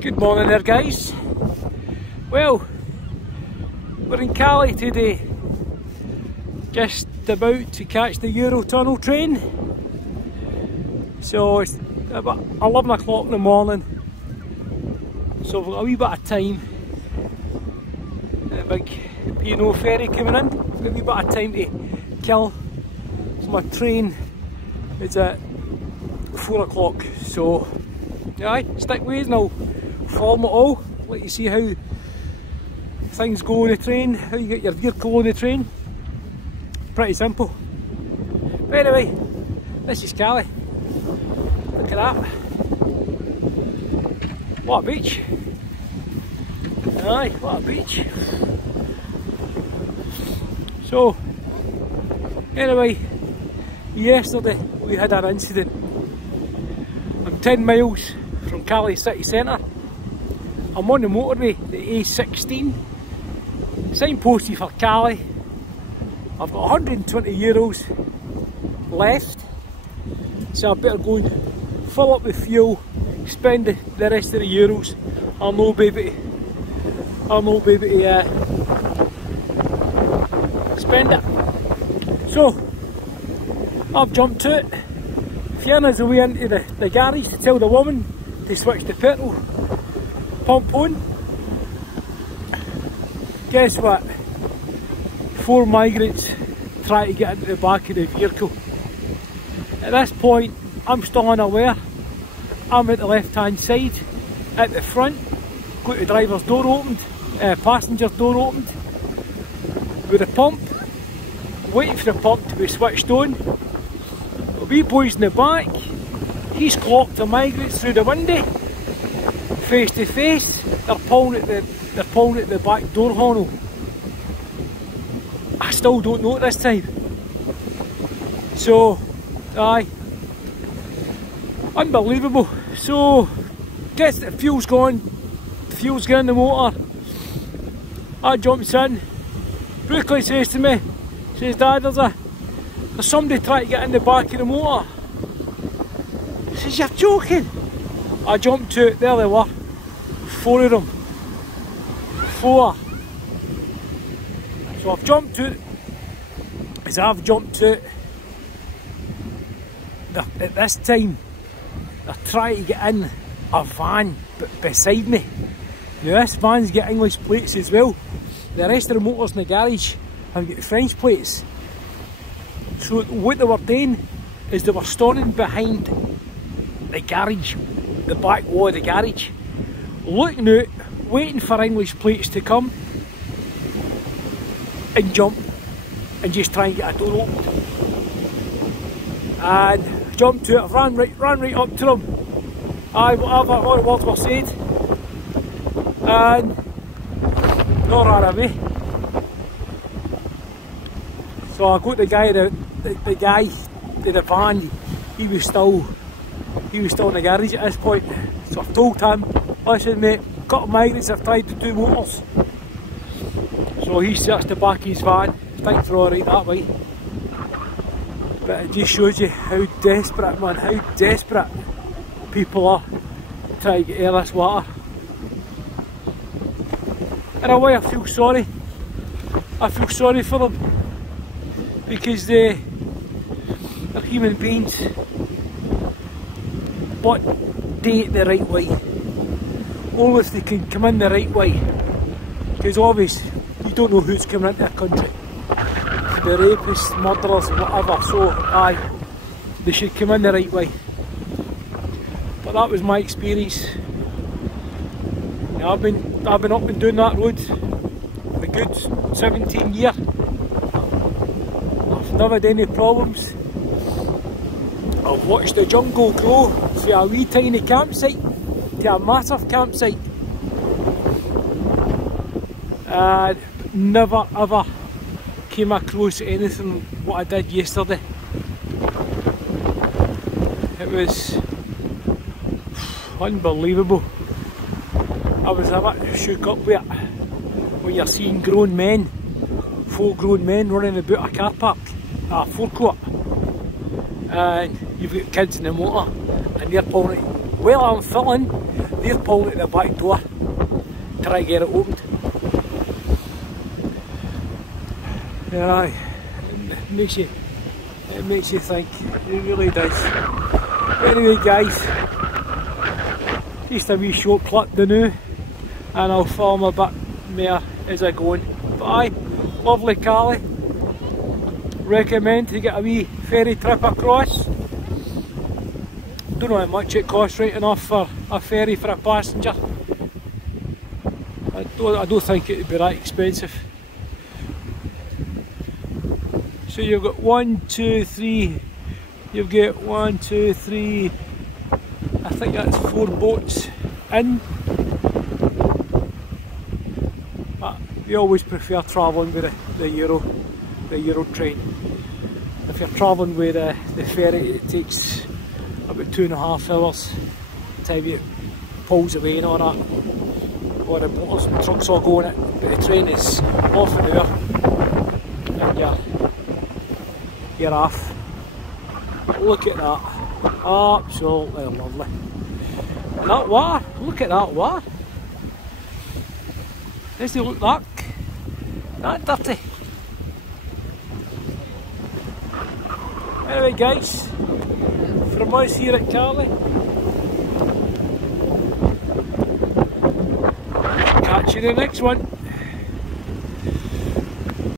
Good morning there, guys. Well, we're in Calais today, just about to catch the Eurotunnel train. So it's about 11 o'clock in the morning, so we've got a wee bit of time. A big P&O ferry coming in, we've got a wee bit of time to kill. So my train is at 4 o'clock, so aye, stick with us and I'll film it all, let you see how things go on the train, how you get your vehicle on the train. Pretty simple. But anyway, this is Calais. Look at that. What a beach. Aye, what a beach. So, anyway, yesterday we had an incident. I'm 10 miles from Calais city centre. I'm on the motorway, the A16, signposted for Calais. I've got €120 left, so I better go and fill up with fuel, spend the rest of the euros. I'll not be able to spend it. So I've jumped to it. Fiona's away into the garage to tell the woman to switch the petrol pump on. Guess what? 4 migrants try to get into the back of the vehicle. At this point, I'm still unaware. I'm at the left hand side, at the front, got the driver's door opened, passenger's door opened, with the pump, waiting for the pump to be switched on. The wee boy's in the back, he's clocked the migrants through the window, face to face. They're pulling at the back door handle. I still don't know it this time. So, aye, unbelievable. So, gets the fuel's gone, fuel's getting in the motor. I jumps in, Brooklyn says to me, says, "Dad, there's somebody trying to get in the back of the motor." He says, "You're joking." I jumped to it, there they were, 4 of them. 4. So I've jumped to it. As I've jumped to it, at this time, they're trying to get in a van beside me. Now this van's got English plates as well. The rest of the motors in the garage have got French plates. So what they were doing is they were standing behind the garage, the back wall of the garage, looking out, waiting for English plates to come and jump and just try and get a door opened. And jumped to it, I've ran right up to them. Aye, whatever, all the words were said. And not ran away. So I got the guy, the guy in the van, he was still in the garage at this point. So I've told him, "Listen mate, a couple of migrants have tried to do motors." So he searched the back of his van, things were alright that way. But it just shows you how desperate, man, how desperate people are trying to get out of this water. In a way I feel sorry. I feel sorry for them, because they're human beings, but do it the right way. Only if they can come in the right way, because obviously you don't know who's coming into a country. The rapists, murderers, whatever, so aye, they should come in the right way. But that was my experience. Now, I've been up and down that road for a good 17 years. I've never had any problems. I've watched the jungle grow from a wee tiny campsite to a massive campsite. And never ever came across anything what I did yesterday. It was unbelievable. I was a bit shook up with it when you're seeing grown men, 4 grown men running about a car park, a forecourt, and you've got kids in the motor and they're pulling it. Well, I'm filling, they're pulling at the back door, trying to get it opened. Yeah, it makes you think, it really does. But anyway guys, just a wee short clip to now, and I'll film a bit more as I go on. But aye, lovely Calais. Recommend to get a wee ferry trip across. Don't know how much it costs right enough for a ferry for a passenger. I don't think it would be that expensive. So you've got 1, 2, 3, you've got 1, 2, 3, I think that's 4 boats in. But we always prefer travelling with the Euro train. If you're travelling with the ferry, it takes about 2.5 hours time it pulls away and all that. Or the motors and trucks all go on it, but the train is half an hour and you're off. Look at that, absolutely lovely. And that water, look at that water. Does it look that dirty? Anyway guys, from us here at Calais, catch you in the next one.